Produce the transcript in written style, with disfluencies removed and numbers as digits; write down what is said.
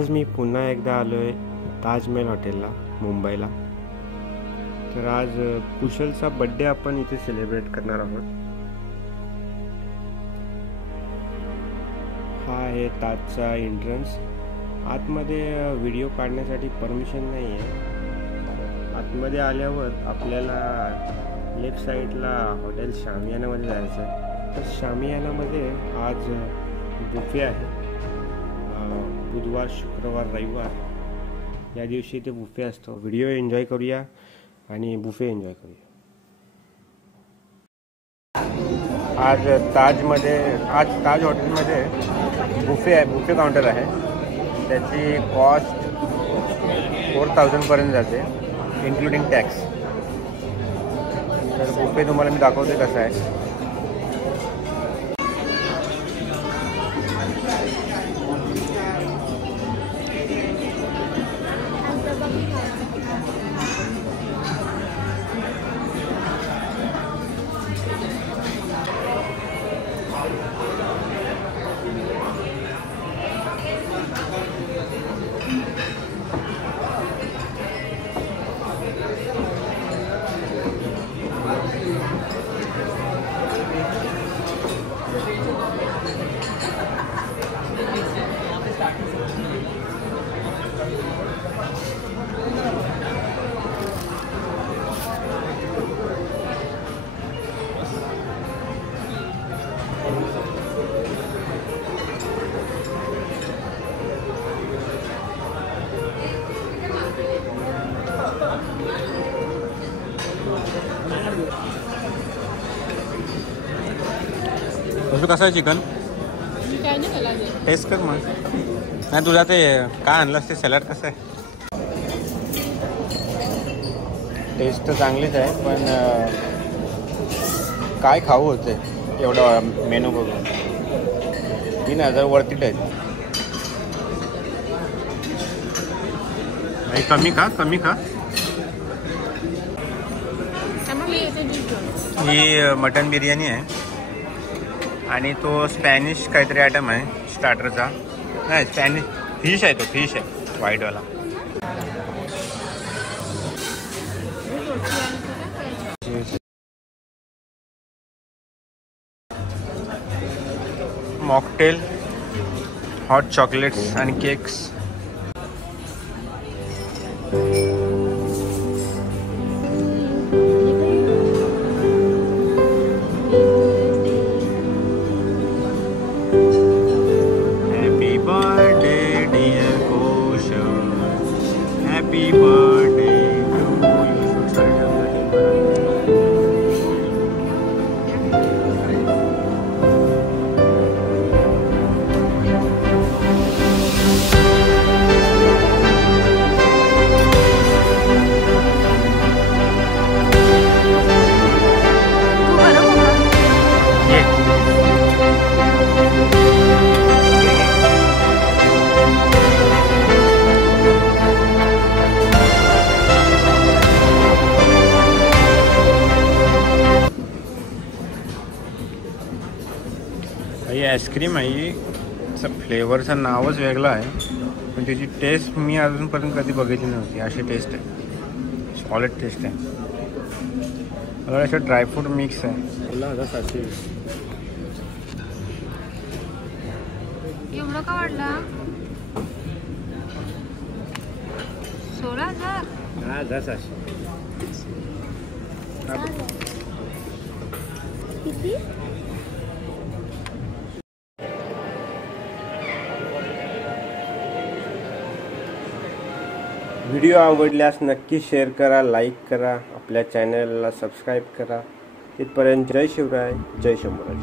आज मी पुन्हा एकदा आलो आहे ताजमहल हॉटेलला मुंबईला। तर आज कुशलचा बर्थडे आपण इथे सेलिब्रेट करणार आहोत। हा आहे ताजचा एंट्रन्स। आतमध्ये व्हिडिओ काढण्यासाठी परमिशन नाही आहे। आतमध्ये आल्यावर आपल्याला लेफ्ट साईडला हॉटेल शामियानामध्ये जायचं आहे। तर शामियानामध्ये आज बुफे आहे। बुधवार, शुक्रवार, रविवार या दिवशी इथे बुफे असतो। व्हिडिओ एन्जॉय करूया आणि बुफे एन्जॉय करूया। आज ताज हॉटेलमध्ये बुफे आहे, बुफे काउंटर आहे। त्याची कॉस्ट 4000 पर्यंत जाते इन्क्लुडिंग टॅक्स। तर बुफे तुम्हाला मी दाखवते कसा आहे। कसं आहे चिकन? टेस्ट कर मग। नाही तुला ते काय आणलंस ते सॅलड कसं आहे? टेस्ट तर चांगलीच आहे, पण काय खाऊ होते एवढं मेनू बघून। 3000 वरती आहेत। कमी खा। ही मटन बिर्याणी आहे आणि तो स्पॅनिश काहीतरी आयटम आहे स्टार्टरचा। नाही, स्पॅनिश फिश आहे, तो फिश आहे व्हाईटवाला। मॉकटेल, हॉट चॉकलेट्स आणि cakes. Happy birthday to you. ही आईस्क्रीम आहे। ही फ्लेवरचं नावच वेगळं आहे, पण त्याची टेस्ट मी अजूनपर्यंत कधी बघितली नव्हती। अशी टेस्ट आहे, सॉलिड टेस्ट आहे। मला असं ड्रायफ्रूट मिक्स आहे। 16,720 एवढं का वाढला? 16,000? 16,700 किती? व्हिडिओ आवडल्यास नक्की शेअर करा, लाईक करा, आपल्या चॅनलला सबस्क्राईब करा। इथपर्यंत जय शिवराय, जय शंभूराज।